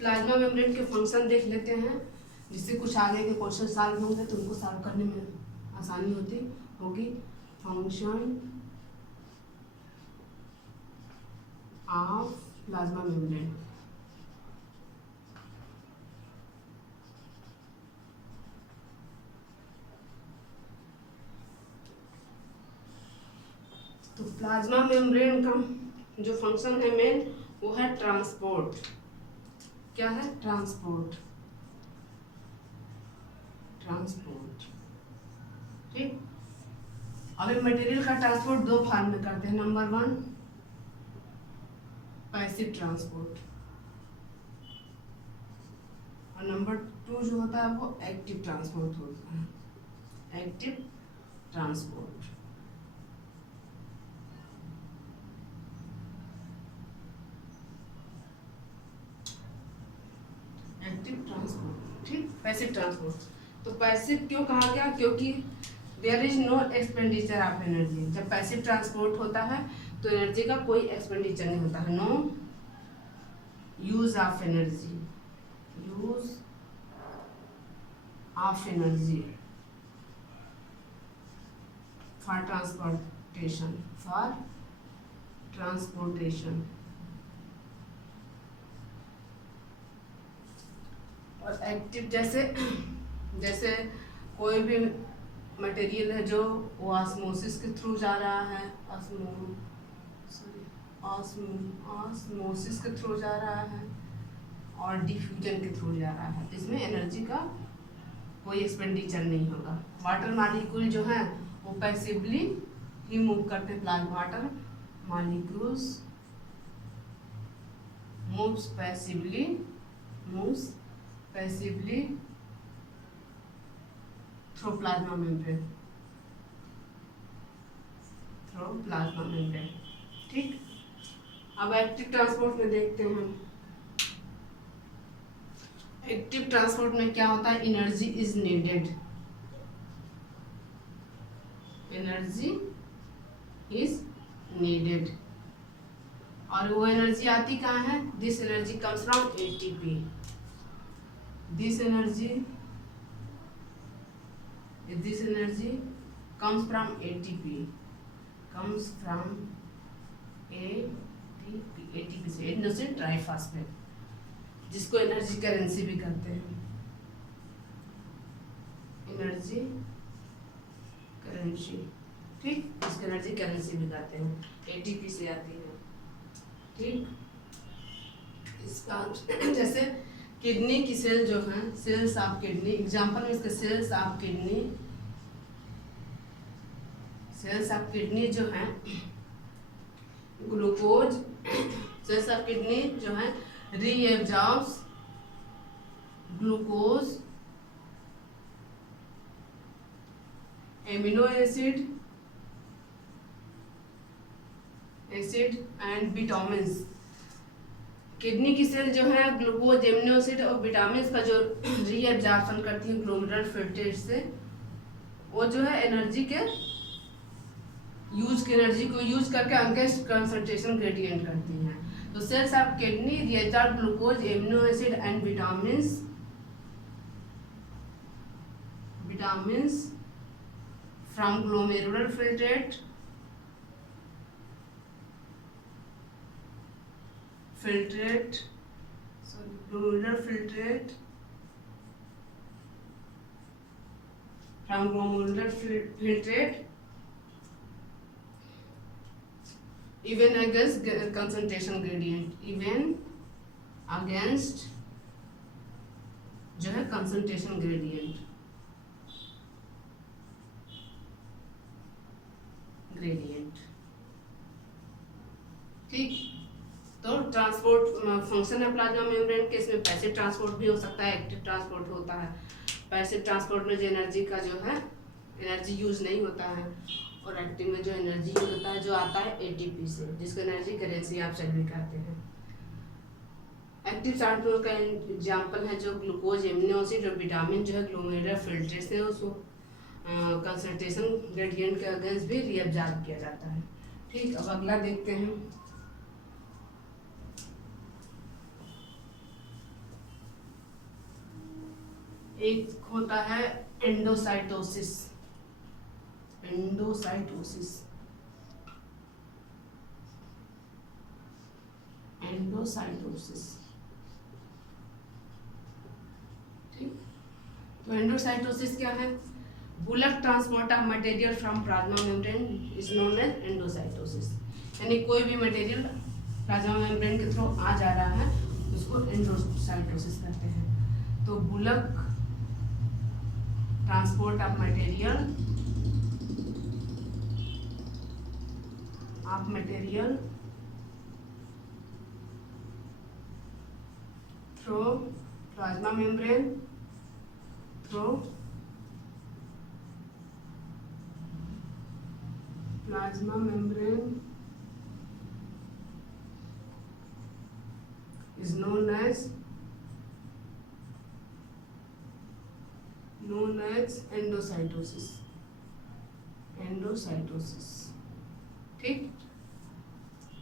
Plasma membrane के function देख लेते हैं, जिससे कुछ आगे के क्वेश्चन सॉल्व होंगे तो उनको सॉल्व करने में आसानी होगी। Function of plasma membrane. तो प्लाज्मा मेम्ब्रेन का जो फंक्शन है मेन, वो है ट्रांसपोर्ट। क्या है? ट्रांसपोर्ट। ठीक। अभी मटेरियल का ट्रांसपोर्ट दो फॉर्म में करते हैं। नंबर 1 पैसिव ट्रांसपोर्ट, और नंबर 2 जो होता है वो एक्टिव ट्रांसपोर्ट होता है। Active transport. एक्टिव ट्रांसपोर्ट, ठीक। पैसिव ट्रांसपोर्ट, तो पैसिव क्यों कहा गया? क्योंकि there is no expenditure of energy. जब पैसिव ट्रांसपोर्ट होता है तो एनर्जी का कोई एक्सपेंडिचर नहीं होता है। No use of energy, use of energy for transportation, for transportation. और एक्टिव जैसे कोई भी मटेरियल है जो वो ऑस्मोसिस के थ्रू जा रहा है, ऑस्मोसिस के थ्रू जा रहा है और डिफ्यूजन के थ्रू जा रहा है, इसमें एनर्जी का कोई एक्सपेंडिचर नहीं होगा। वाटर मॉलिक्यूल जो है वो पैसिवली ही मूव करते हैं। Plasma water molecules moves passively through plasma membrane, ठीक। अब एक्टिव ट्रांसपोर्ट में देखते हैं। एक्टिव ट्रांसपोर्ट में क्या होता है? एनर्जी इज नीडेड, और वो एनर्जी आती कहाँ है? This energy comes from ATP. This energy comes from ATP, ATP से एडिनोसिन ट्राइफॉस्फेट, जिसको एनर्जी करेंसी भी कहते हैं। एनर्जी करेंसी, ठीक, इसको एनर्जी करेंसी भी कहते हैं। एटीपी से आती है, ठीक। इसका जैसे किडनी की सेल जो है, सेल्स ऑफ किडनी, एग्जांपल में इसके सेल्स ऑफ किडनी जो है ग्लूकोज, सेल्स ऑफ किडनी जो है reabsorbs glucose, amino acid and vitamins. Kidney की सेल जो है ग्लूकोज, एमिनो एसिड और विटामिन का जो रीअब्जॉर्प्शन करती है ग्लोमेरुलर फिल्ट्रेट से, वो जो है एनर्जी को यूज करके अनकेस्ट कंसंट्रेशन ग्रेडियंट करती हैं। तो cells of kidney reabsorb glucose, amino acid and vitamins from glomerular filtrate glomerular filtrate from glomerular filtrate even against concentration gradient, even against जो है concentration gradient, ठीक। तो ट्रांसपोर्ट फंक्शन है प्लाज्मा मेम्ब्रेन के, इसमें पैसिव ट्रांसपोर्ट भी हो सकता है, एक्टिव ट्रांसपोर्ट होता है। पैसिव ट्रांसपोर्ट में जो एनर्जी का जो है एनर्जी यूज नहीं होता है, और एक्टिव में जो एनर्जी यूज होता है जो आता है एटीपी से, जिसको एनर्जी करेंसी आप सभी कहते हैं। एक्टिव ट्रांसपोर्ट का एग्जाम्पल है जो ग्लूकोज, एमिनो एसिड और विटामिन जो है ग्लोमेरुलर फिल्ट्रेट से उसको कंसंट्रेशन ग्रेडियंट के अगेंस्ट भी रीअब्जॉर्ब किया जाता है, ठीक। अब अगला देखते हैं। एक होता है एंडोसाइटोसिस। एंडोसाइटोसिस, एंडोसाइटोसिस, ठीक। तो एंडोसाइटोसिस क्या है? Bulk transport of material from plasma membrane is known as endocytosis. यानी कोई भी मटेरियल प्लाज्मा मेम्ब्रेन के थ्रू आ जा रहा है उसको एंडोसाइटोसिस कहते हैं। तो bulk transport of material through plasma membrane is known as endocytosis. ठीक।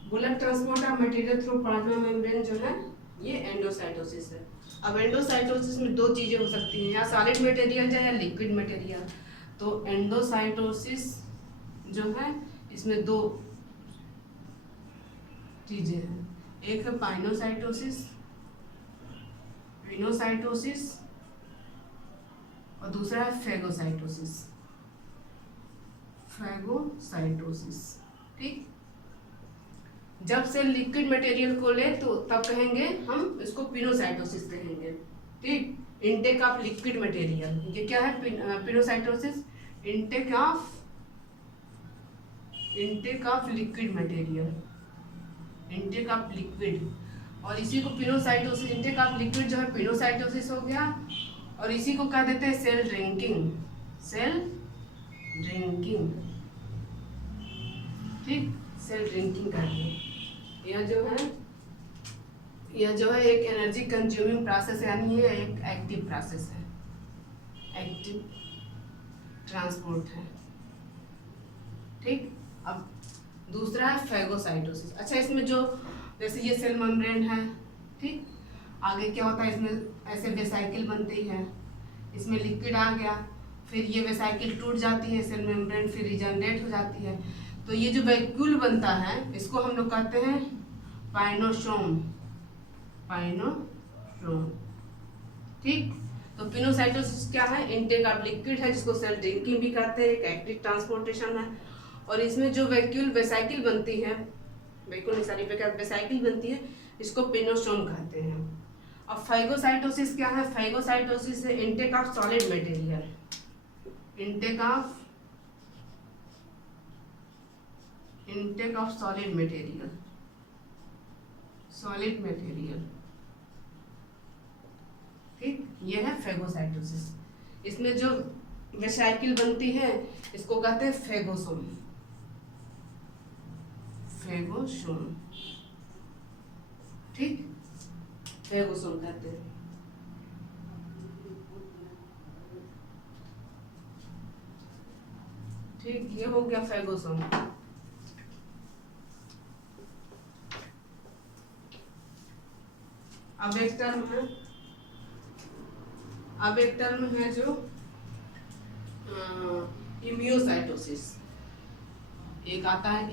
Bulk transport of material through plasma membrane जो है ये एंडोसाइटोसिस है। अब एंडोसाइटोसिस में दो चीजें हो सकती हैं, या सॉलिड मटेरियल है या लिक्विड मटेरियल। तो एंडोसाइटोसिस जो है इसमें दो चीजें हैं, एक है पाइनोसाइटोसिस, विनोसाइटोसिस, और दूसरा है फेगोसाइटोसिस। ठीक। जब से लिक्विड मटेरियल को ले तो तब कहेंगे हम इसको पिनोसाइटोसिस कहेंगे। ठीक। इनटेक ऑफ लिक्विड मटेरियल, ये क्या है pinocytosis? Intake of liquid material, intake of liquid. और इसी को पिनोसाइटोसिस, इनटेक ऑफ लिक्विड जो है पिनोसाइटोसिस हो गया। और इसी को कह देते हैं सेल ड्रिंकिंग। ठीक, सेल ड्रिंकिंग करते हैं। यह जो है एक एनर्जी कंज्यूमिंग प्रोसेस, यानी ये एक एक्टिव प्रोसेस है, एक्टिव ट्रांसपोर्ट है। ठीक। अब दूसरा है फेगोसाइटोसिस। अच्छा, इसमें जो जैसे ये सेल मेम्ब्रेन है, ठीक, आगे क्या होता है, इसमें ऐसे वेसाइकिल बनती है, इसमें लिक्विड आ गया, फिर ये वेसाइकिल टूट जाती है, सेल मेम्ब्रेन फिर रिजनरेट हो जाती है। तो ये जो वैक्यूल बनता है इसको हम लोग कहते हैं पाइनोसोम। ठीक। तो पिनोसाइटोसिस क्या है? इनटेक ऑफ लिक्विड है, जिसको सेल ड्रिंकिंग भी कहते हैं, एक एक्टिव ट्रांसपोर्टेशन है। और इसमें जो वैक्यूल वेसाइकिल बनती है, वेसाइकिल बनती है, इसको पिनोसोम कहते हैं। अब फाइगोसाइटोसिस क्या है? फाइगोसाइटोसिस है intake of solid material, intake of solid material. ठीक, ये है फेगोसाइटोसिस। इसमें जो वेसाइकिल बनती है इसको कहते हैं फेगोसोम। ठीक, फेगोसोम कहते हैं। ठीक, ये हो गया फेगोसोम। अब एक टर्म है जो इम्यूसाइटोसिस। एक आता है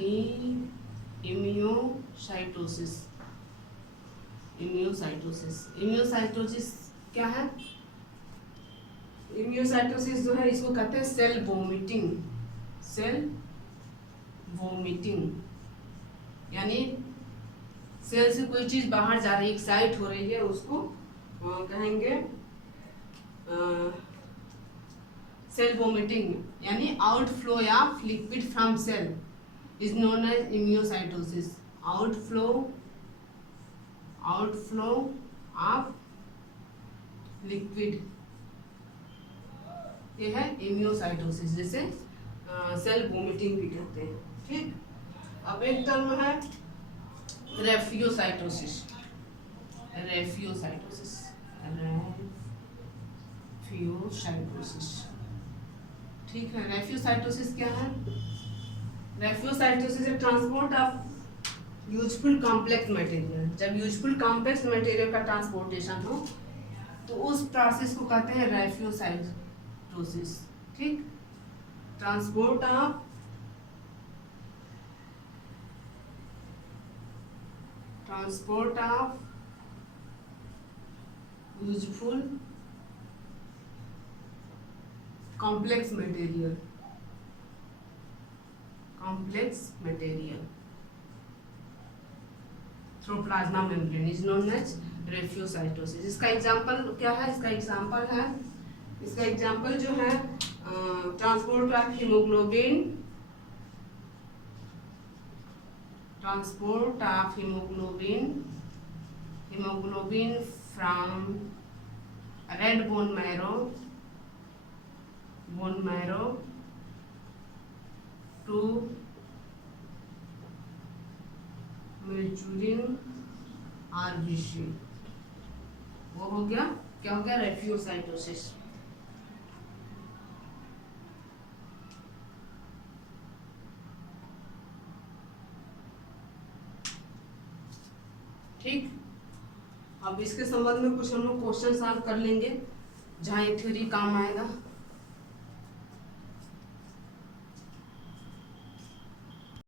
इम्यूसाइटोसिस क्या है? इम्यूसाइटोसिस जो है इसको कहते हैं सेल वोमिटिंग। यानी सेल से कोई चीज बाहर जा रही है, एक्साइट हो रही है, उसको कहेंगे सेल वोमिटिंग। यानी outflow of liquid from cell is known as emiocytosis. Outflow of liquid, ये है इम्यूसाइटोसिस, जैसे सेल वोमिटिंग भी कहते हैं। ठीक। अब एक टर्म है रेफियोसाइटोसिस। ठीक है। रेफियोसाइटोसिस क्या है? रेफियोसाइटोसिस है transport of useful complex material. जब यूजफुल कॉम्प्लेक्स मटेरियल का ट्रांसपोर्टेशन हो तो उस प्रोसेस को कहते हैं रेफ्यूसाइटोसिस। ठीक, transport of useful complex material through plasma membrane is known as rhopheocytosis. इसका एग्जांपल क्या है? इसका एग्जांपल जो है transport of haemoglobin from red bone marrow to maturing RBC। वो हो गया, क्या हो गया? रेफ्यूसाइटोसिस। ठीक, अब इसके संबंध में कुछ हम लोग क्वेश्चन सॉल्व कर लेंगे जहाँ ये थ्योरी काम आएगा।